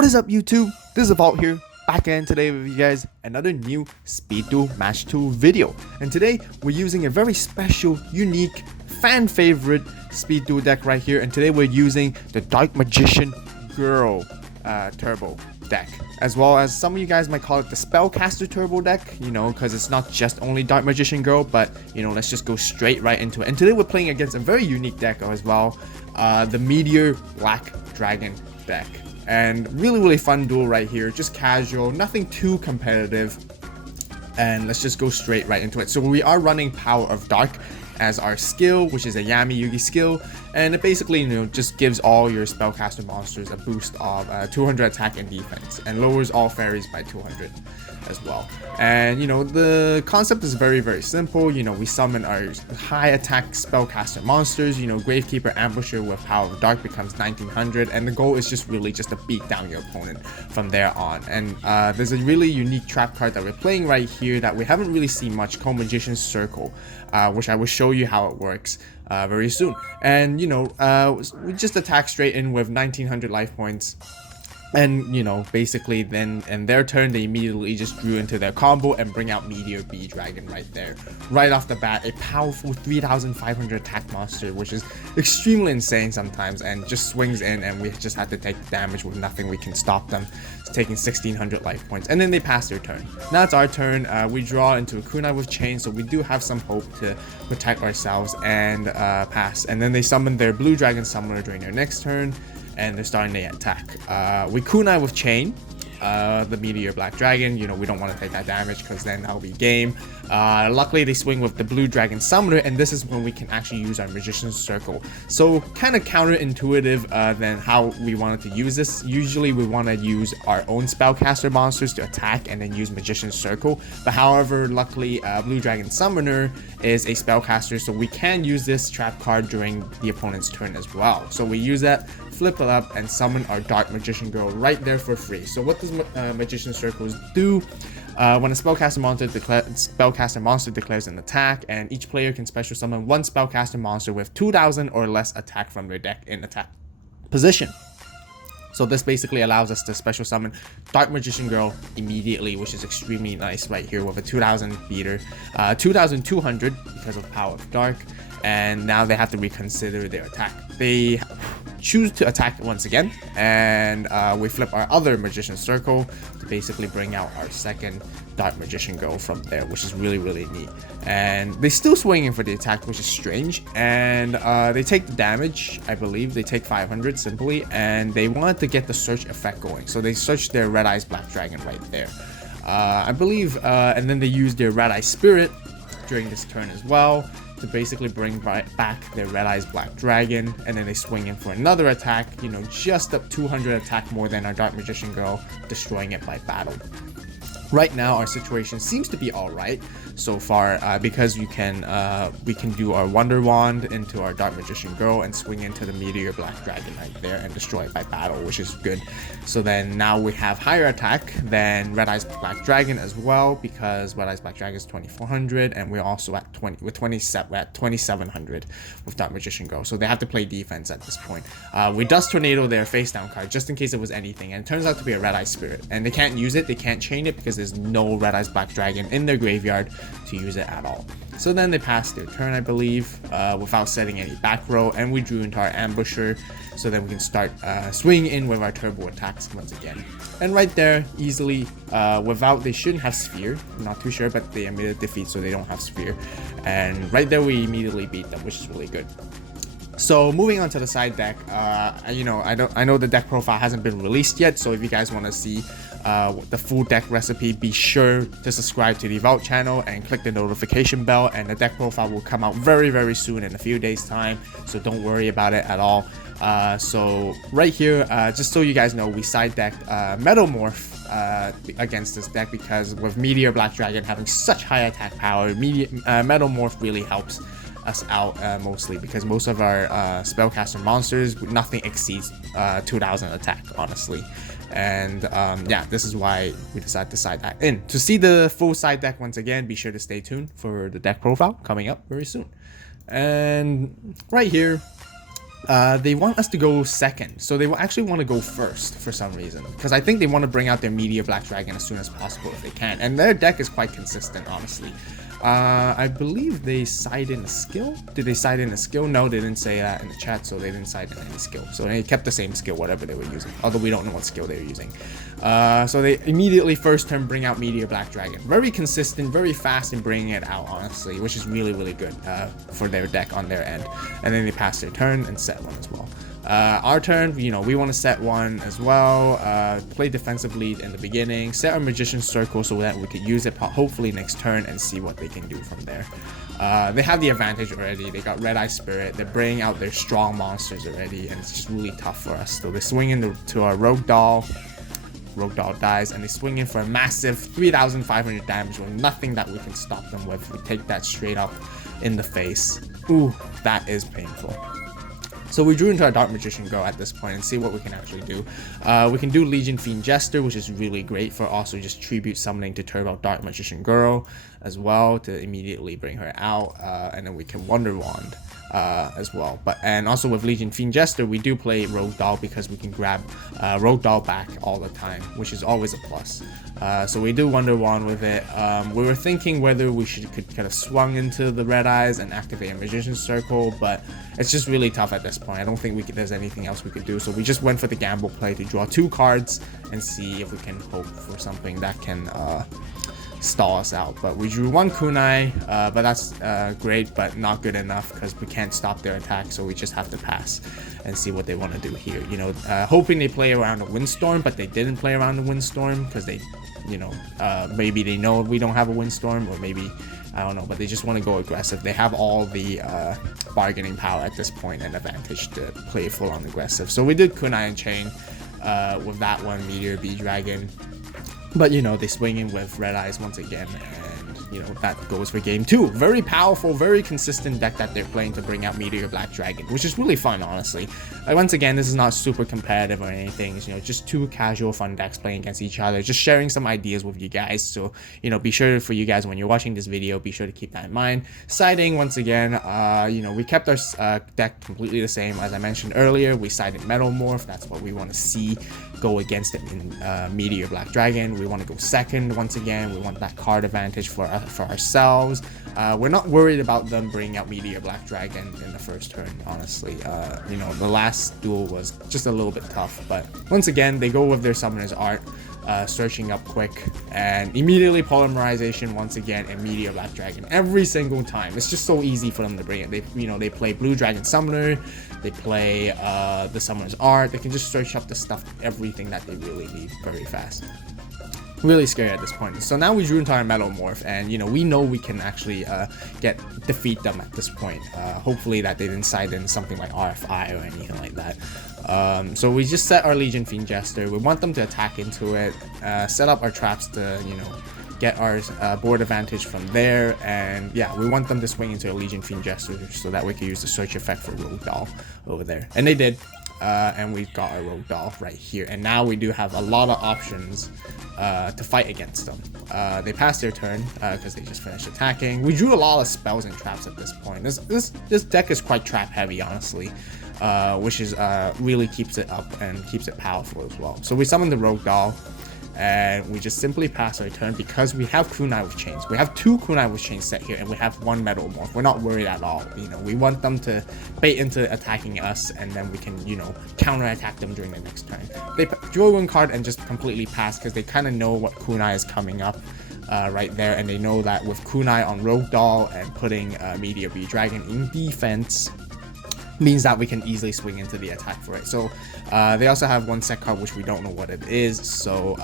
What is up, YouTube? This is AVAULT here, back again today with you guys, another new Speed Duel Match 2 video. And today, we're using a very special, unique, fan favorite Speed Duel deck right here. And today we're using the Dark Magician Girl Turbo deck. As well as some of you guys might call it the Spellcaster Turbo deck, you know, because it's not just only Dark Magician Girl, but, you know, let's just go straight right into it. And today we're playing against a very unique deck as well, the Meteor Black Dragon deck. And really fun duel right here, just casual, nothing too competitive, and let's just go straight right into it. So we are running Power of Dark as our skill, which is a Yami Yugi skill, and it basically, you know, just gives all your spellcaster monsters a boost of 200 attack and defense, and lowers all fairies by 200 as well. And you know, the concept is very simple. You know, we summon our high attack spellcaster monsters. You know, Gravekeeper Ambusher with Power of Dark becomes 1900, and the goal is just really just to beat down your opponent from there on. And there's a really unique trap card that we're playing right here that we haven't really seen much, called Magician's Circle, which I will show you how it works very soon. And you know, we just attack straight in with 1900 life points. And you know, basically then in their turn they immediately just drew into their combo and bring out Meteor B Dragon right there, right off the bat. A powerful 3500 attack monster, which is extremely insane sometimes, and just swings in, and we just have to take damage with nothing. We can stop them. It's taking 1600 life points, and then they pass their turn. Now it's our turn. We draw into a kunai with chain, so we do have some hope to protect ourselves and pass. And then they summon their blue dragon summoner during their next turn, and they're starting the attack. We kunai with chain, the Meteor Black Dragon. You know, we don't want to take that damage because then that'll be game. Luckily they swing with the blue dragon summoner, and this is when we can actually use our Magician's Circle. So kind of counterintuitive than how we wanted to use this. Usually we want to use our own spellcaster monsters to attack and then use Magician's Circle, but however, luckily blue dragon summoner is a spellcaster, so we can use this trap card during the opponent's turn as well. So we use that, flip it up, and summon our Dark Magician Girl right there for free. So what does Magician's Circles do? When a spellcaster monster declares an attack, and each player can special summon one spellcaster monster with 2000 or less attack from their deck in attack position. So this basically allows us to special summon Dark Magician Girl immediately, which is extremely nice right here with a 2000 beater, 2200 because of Power of Dark, and now they have to reconsider their attack. They choose to attack once again, and we flip our other Magician's Circle to basically bring out our second Dark Magician Girl from there, which is really neat. And they still swinging for the attack, which is strange, and they take the damage. I believe they take 500 simply, and they wanted to get the search effect going, so they searched their Red Eyes Black Dragon right there, I believe, and then they use their Red Eye Spirit during this turn as well to basically bring back their Red Eyes Black Dragon, and then they swing in for another attack, you know, just up 200 attack more than our Dark Magician Girl, destroying it by battle. Right now our situation seems to be alright so far, because we can do our Wonder Wand into our Dark Magician Girl and swing into the Meteor Black Dragon right there and destroy it by battle, which is good. So then now we have higher attack than Red Eyes Black Dragon as well, because Red Eyes Black Dragon is 2400, and we're also at 2700 with Dark Magician Girl. So they have to play defense at this point. We Dust Tornado their face down card just in case it was anything, and it turns out to be a Red Eye Spirit, and they can't use it, they can't chain it because there's no Red Eyes Black Dragon in their graveyard to use it at all. So then they passed their turn, I believe, without setting any back row, and we drew into our Ambusher, so then we can start swinging in with our turbo attacks once again. And right there, easily, they shouldn't have Sphere, I'm not too sure, but they admitted defeat, so they don't have Sphere. And right there we immediately beat them, which is really good. So moving on to the side deck, you know, I know the deck profile hasn't been released yet, so if you guys want to see the full deck recipe, be sure to subscribe to the AVAULT channel and click the notification bell, and the deck profile will come out very soon, in a few days time, so don't worry about it at all. So right here, just so you guys know, we side decked Metamorph against this deck, because with Meteor Black Dragon having such high attack power, Metamorph really helps us out, mostly because most of our spellcaster monsters, nothing exceeds 2000 attack, honestly. And yeah, this is why we decided to side that in. To see the full side deck once again, be sure to stay tuned for the deck profile coming up very soon. And right here, They want us to go second, so they actually want to go first for some reason, because I think they want to bring out their Meteor Black Dragon as soon as possible if they can, and their deck is quite consistent, honestly. I believe they side in a skill. Did they side in a skill? No, they didn't say that in the chat, so they didn't side in any skill. So they kept the same skill, whatever they were using, although we don't know what skill they were using. So they immediately first turn bring out Meteor Black Dragon. Very consistent, very fast in bringing it out, honestly, which is really, really good for their deck on their end. And then they pass their turn and set one as well. Our turn, you know, we want to set one as well, play defensively in the beginning, set our Magician's Circle so that we could use it hopefully next turn and see what they can do from there. They have the advantage already. They got Red Eye Spirit. They're bringing out their strong monsters already, and it's just really tough for us. So they swing into our Rogue Doll. Rogue Doll dies, and they swing in for a massive 3,500 damage with nothing that we can stop them with. We take that straight up in the face. Ooh, that is painful. So we drew into our Dark Magician Girl at this point and see what we can actually do. We can do Legion Fiend Jester, which is really great for also just tribute summoning to turn out Dark Magician Girl as well to immediately bring her out, and then we can Wonder Wand as well. And also with Legion Fiend Jester, we do play Rogue Doll because we can grab Rogue Doll back all the time, which is always a plus. So we do Wonder Wand with it. We were thinking whether we could kind of swung into the Red Eyes and activate a Magician's Circle, but it's just really tough at this point. I don't think there's anything else we could do. So we just went for the gamble play to draw 2 cards and see if we can hope for something that can stall us out. But we drew 1 kunai, but that's great, but not good enough because we can't stop their attack, so we just have to pass and see what they want to do here. You know, hoping they play around a Windstorm, but they didn't play around the Windstorm because they, you know, maybe they know we don't have a Windstorm, or maybe I don't know, but they just want to go aggressive. They have all the bargaining power at this point and advantage to play full on aggressive. So we did kunai and chain with that one, Meteor B Dragon. But, you know, they swing in with Red Eyes once again, and, you know, that goes for game 2. Very powerful, very consistent deck that they're playing to bring out Meteor Black Dragon, which is really fun, honestly. Once again, this is not super competitive or anything. It's, you know, just 2 casual fun decks playing against each other, just sharing some ideas with you guys. So, you know, be sure for you guys when you're watching this video, be sure to keep that in mind. Siding, once again, you know, we kept our deck completely the same. As I mentioned earlier, we sided Metal Morph. That's what we want to see go against it in Meteor Black Dragon. We want to go second once again. We want that card advantage for ourselves. We're not worried about them bringing out Meteor Black Dragon in the first turn, honestly. You know, the last duel was just a little bit tough, but once again, they go with their Summoner's Art, searching up quick, and immediately Polymerization once again, and Meteor Black Dragon every single time. It's just so easy for them to bring it. They, you know, they play Blue Dragon Summoner, they play the Summoner's Art. They can just search up the stuff, everything that they really need very fast. Really scary at this point. So now we drew into our Metal Morph, and, you know, we know we can actually defeat them at this point. Hopefully that they didn't side in something like RFI or anything like that. So we just set our Legion Fiend Jester. We want them to attack into it, set up our traps to, you know, get our board advantage from there, and yeah, we want them to swing into a Legion Fiend Jester so that we can use the search effect for Rogue Doll over there, and they did. And we got our Rogue Doll right here, and now we do have a lot of options to fight against them. They passed their turn because they just finished attacking. We drew a lot of spells and traps at this point. This deck is quite trap heavy, honestly, which is really keeps it up and keeps it powerful as well. So we summoned the Rogue Doll, and we just simply pass our turn because we have Kunai with Chains. We have 2 Kunai with Chains set here, and we have 1 Metal Morph. We're not worried at all. You know, we want them to bait into attacking us, and then we can, you know, counterattack them during the next turn. They draw 1 card and just completely pass because they kind of know what Kunai is coming up right there, and they know that with Kunai on Rogue Doll and putting Meteor B Dragon in defense means that we can easily swing into the attack for it. So they also have 1 set card which we don't know what it is, so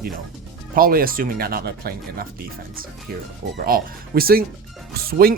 you know, probably assuming that not playing enough defense here overall. We swing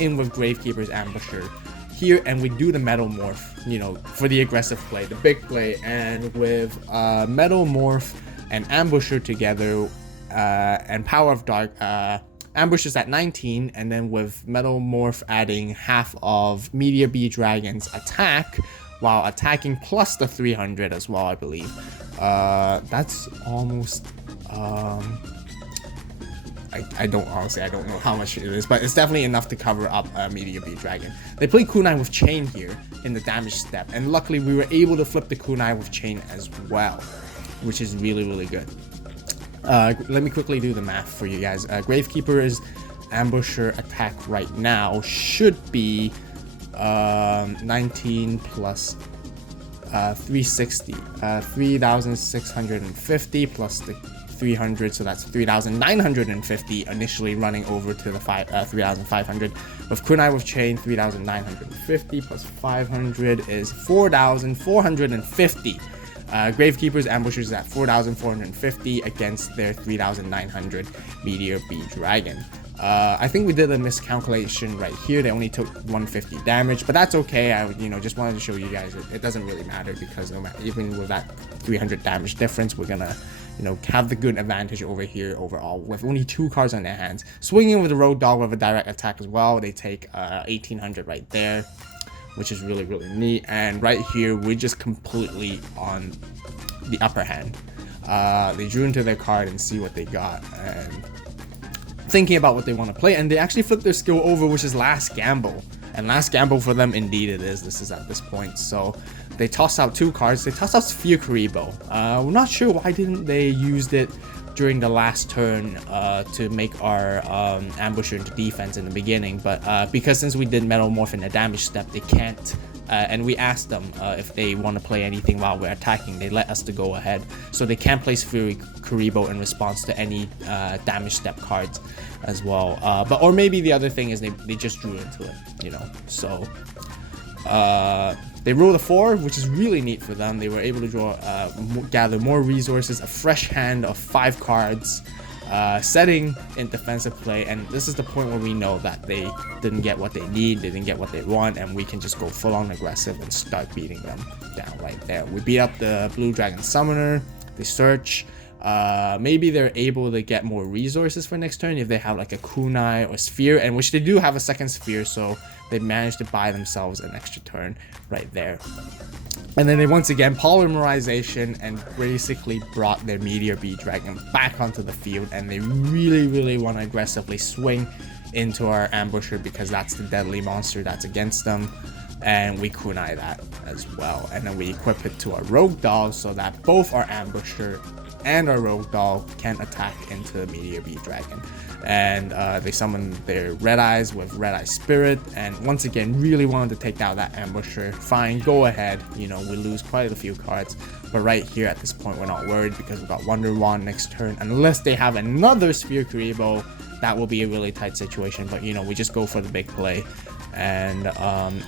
in with Gravekeeper's Ambusher here, and we do the Metal Morph, you know, for the aggressive play, the big play, and with Metal Morph and Ambusher together, and Power of Dark, Ambush is at 19, and then with Metal Morph adding half of Meteor B Dragon's attack while attacking plus the 300 as well, I believe. That's almost I don't honestly, I don't know how much it is, but it's definitely enough to cover up Meteor B Dragon. They play Kunai with Chain here in the damage step, and luckily we were able to flip the Kunai with Chain as well, which is really good. Let me quickly do the math for you guys. Gravekeeper's Ambusher attack right now should be 19 plus 360, 3,650 plus the 300, so that's 3,950 initially running over to the 3,500. With Kunai with Chain, 3,950 plus 500 is 4,450. Gravekeeper's Ambushers is at 4,450 against their 3,900 Meteor B Dragon. I think we did a miscalculation right here. They only took 150 damage, but that's okay. I just wanted to show you guys it doesn't really matter, because no matter, even with that 300 damage difference, we're gonna have the good advantage over here overall with only 2 cards on their hands. Swinging with the Road Dog with a direct attack as well, they take 1,800 right there, which is really neat. And right here we're just completely on the upper hand. They drew into their card and see what they got, and thinking about what they want to play, and they actually flipped their skill over, which is Last Gamble. And Last Gamble for them, indeed it is. This is at this point. So they tossed out 2 cards. They tossed out Sphere Karibo. We're not sure why didn't they used it during the last turn to make our ambusher into defense in the beginning, but because since we did Metamorph in the damage step, they can't. And we asked them if they want to play anything while we're attacking. They let us to go ahead, so they can't play Sphere Karibo in response to any damage step cards as well. Or maybe the other thing is they just drew into it, So they rolled a 4, which is really neat for them. They were able to draw, gather more resources, a fresh hand of 5 cards, setting in defensive play, and this is the point where we know that they didn't get what they need, they didn't get what they want, and we can just go full on aggressive and start beating them down right there. We beat up the Blue Dragon Summoner, they search, maybe they're able to get more resources for next turn if they have like a Kunai or Sphere, and which they do have a second Sphere, so they managed to buy themselves an extra turn right there. And then they once again polymerization and basically brought their Meteor B Dragon back onto the field, and they really want to aggressively swing into our ambusher because that's the deadly monster that's against them, and we kunai that as well. And then we equip it to our Rogue Doll so that both our ambusher and our Rogue Doll can attack into the Meteor B Dragon. And they summon their Red Eyes with Red Eye Spirit, and once again really wanted to take out that ambusher. Fine, go ahead, we lose quite a few cards, but right here at this point we're not worried because we've got Wonder Wand next turn. Unless they have another Sphere Karibo, that will be a really tight situation, but we just go for the big play and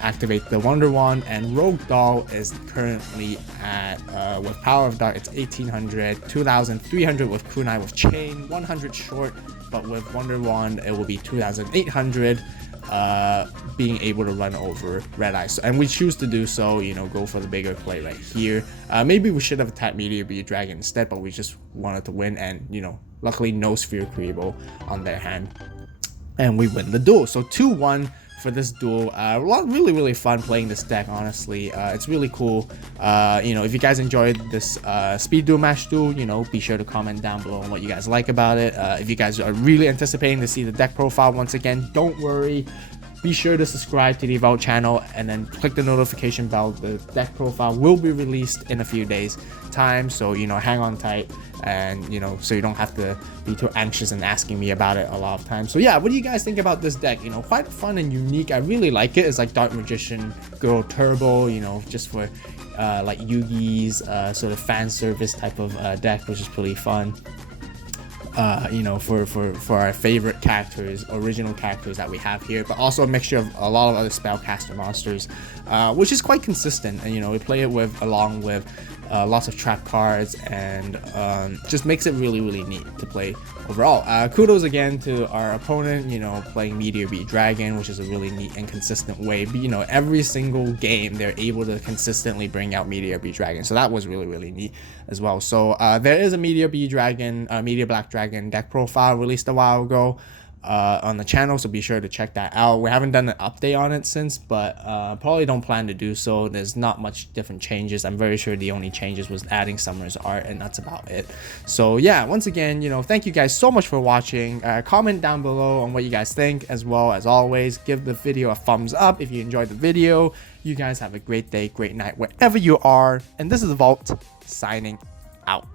activate the Wonder Wand. And Rogue Doll is currently at with Power of Dark, it's 1800, 2300 with Kunai with Chain, 100 short, but with Wonder Wand it will be 2800, being able to run over Red Eye. So, and we choose to do so, go for the bigger play right here. Maybe we should have attacked Meteor B Dragon instead, but we just wanted to win, and luckily no Sphere Karibo on their hand, and we win the duel. So 2-1 for this duel. Really fun playing this deck, honestly. It's really cool. If you guys enjoyed this speed duel match duel, be sure to comment down below on what you guys like about it. If you guys are really anticipating to see the deck profile once again, don't worry, be sure to subscribe to the AVAULT channel and then click the notification bell. The deck profile will be released in a few days time, so hang on tight, and so you don't have to be too anxious and asking me about it a lot of times. So yeah, what do you guys think about this deck? Quite fun and unique. I really like it. It's like Dark Magician Girl Turbo, just for like Yugi's sort of fan service type of deck, which is pretty fun. For our favorite characters, original characters that we have here, but also a mixture of a lot of other spellcaster monsters, which is quite consistent. And we play it along with lots of trap cards, and just makes it really neat to play overall. Kudos again to our opponent, playing Meteor B Dragon, which is a really neat and consistent way. But every single game they're able to consistently bring out Meteor B Dragon, so that was really neat as well. So there is a Meteor B Dragon, Meteor Black Dragon deck profile released a while ago. on the channel, so be sure to check that out. We haven't done an update on it since, but probably don't plan to do so. There's not much different changes. I'm very sure the only changes was adding Summer's art, and that's about it. So yeah, once again, you know, thank you guys so much for watching. Comment down below on what you guys think, as well as always, give the video a thumbs up if you enjoyed the video. You guys have a great day, great night, wherever you are, and this is AVAULT signing out.